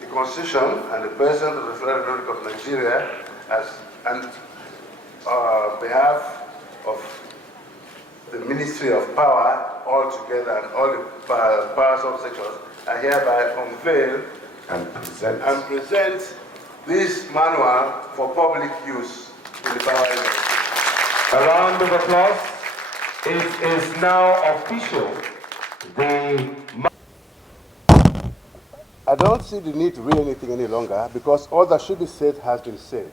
the Constitution and the President of the Federal Republic of Nigeria, and behalf of the Ministry of Power altogether and all the power subsections, I hereby unveil and present this manual for public use in the power industry. A round of applause. It is now official. I don't see the need to read anything any longer because all that should be said has been said.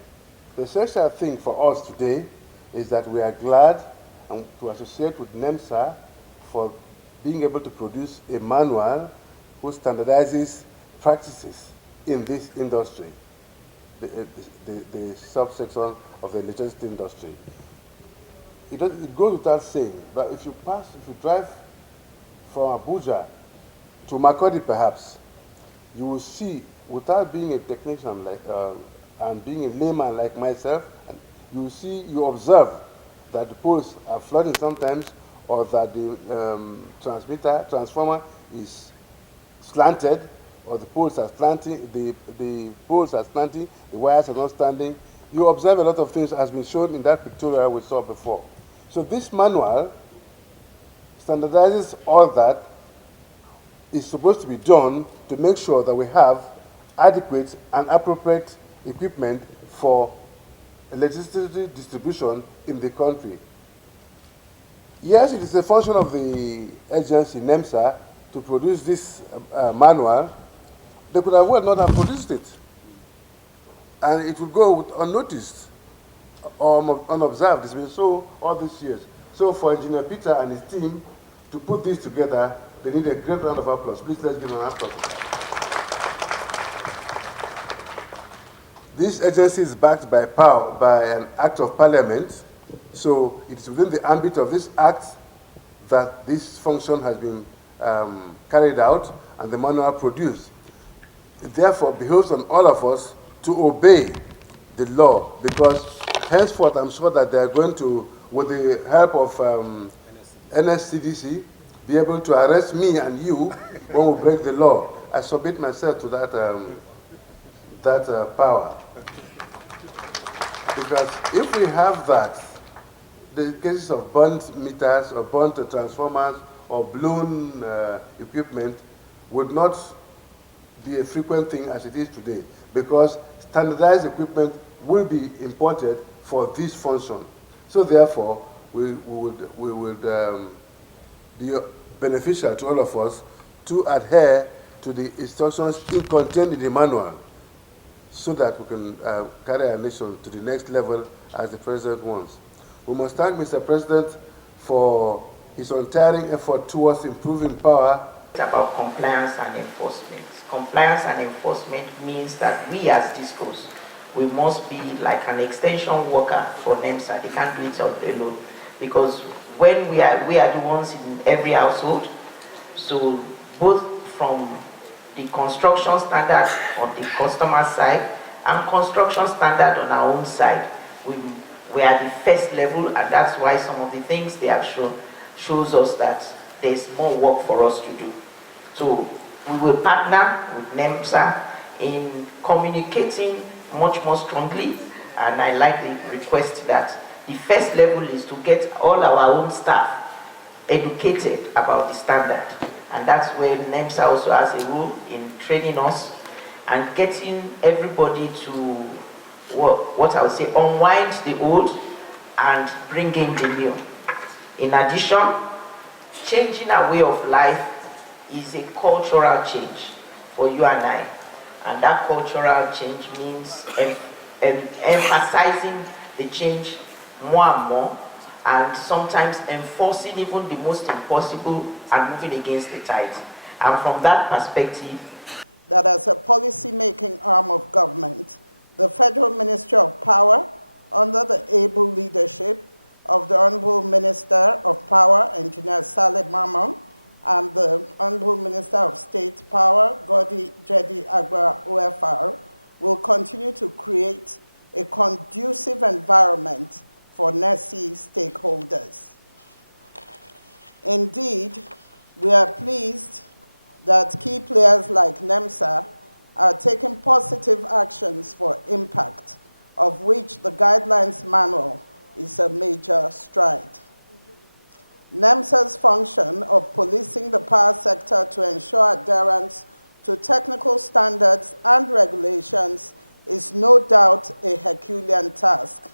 The essential thing for us today is that we are glad to associate with NEMSA for being able to produce a manual which standardizes practices in this industry, the subsection of the electricity industry. It goes without saying, but if you drive from Abuja to Makurdi perhaps, you will see, without being a technician and being a layman like myself, you observe that the poles are flooding sometimes, or that the transformer is slanted, or the poles are slanting, the wires are not standing. You observe a lot of things as been shown in that pictorial we saw before. So this manual standardizes all that is supposed to be done to make sure that we have adequate and appropriate equipment for electricity distribution in the country. Yes, it is a function of the agency, NEMSA, to produce this manual. They could have well not have produced it. And it would go unnoticed or unobserved. It's been so all these years. So for Engineer Peter and his team to put this together, they need a great round of applause. Please let's give them an applause. This agency is backed by an act of parliament. So it is within the ambit of this act that this function has been carried out and the manual produced. It therefore behoves on all of us to obey the law, because henceforth I'm sure that they are going to, with the help of NSCDC, be able to arrest me and you when we break the law. I submit myself to that power. Because if we have that, the cases of burnt meters or burnt transformers or blown equipment would not be a frequent thing as it is today, because standardized equipment will be imported for this function. So therefore, we would be beneficial to all of us to adhere to the instructions contained in the manual, so that we can carry our nation to the next level as the President wants. We must thank Mr. President for his untiring effort towards improving power. It's about compliance and enforcement. Compliance and enforcement means that we as DISCOs, we must be like an extension worker for NEMSA. They can't do it alone, because when we are the ones in every household, so both from the construction standard on the customer side and construction standard on our own side, we are the first level, and that's why some of the things they have shown shows us that there's more work for us to do. So we will partner with NEMSA in communicating much more strongly, and I like the request that the first level is to get all our own staff educated about the standard. And that's where NEMSA also has a role in training us and getting everybody to, what I would say, unwind the old and bring in the new. In addition, changing our way of life is a cultural change for you and I. And that cultural change means emphasizing the change more and more, and sometimes enforcing even the most impossible and moving against the tide. And from that perspective, that as a policy-making arm of government, the Federal Ministry of Power, under the able leadership of the Honorable Minister of Power, Engineer Saleh Mamman, and the Honorable Minister of State Power, Godi Jedi Agba OFR, will continue to create a conducive environment for NESI stakeholders. Indeed, we are pleased that key players like NEMSA are taking positive actions for impact, of which the guidelines manual is a major stride. NEMSA's function of policing the power sector to ensure adherence to technical standards and regulations is no doubt a Herculean task.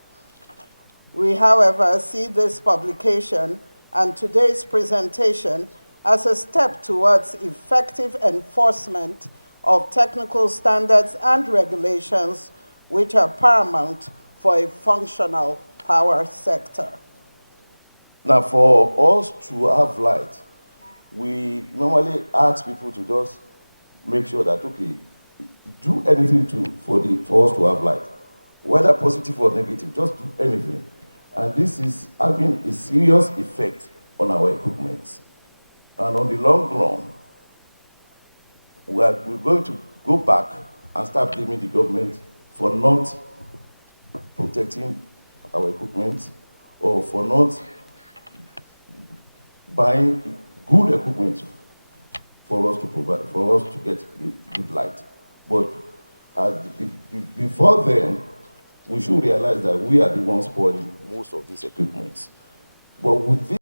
We, however, see this publication and today's presentation as a step towards effective enforcement of technical standards and regulations which are paramount for a functional power sector. Now, for us to have light, we normally ask people to just make sure that, okay, do anything for us to have light. Whether positive or negative, just do anything. And this is having a serious effect on our equipment. And on the long run, we're going to go back and start blaming the government for not protecting our equipment or for not buying good equipment for us to provide, for us to get good light. But before then, we should realize that we are the ones spoiling most of these equipments. But with this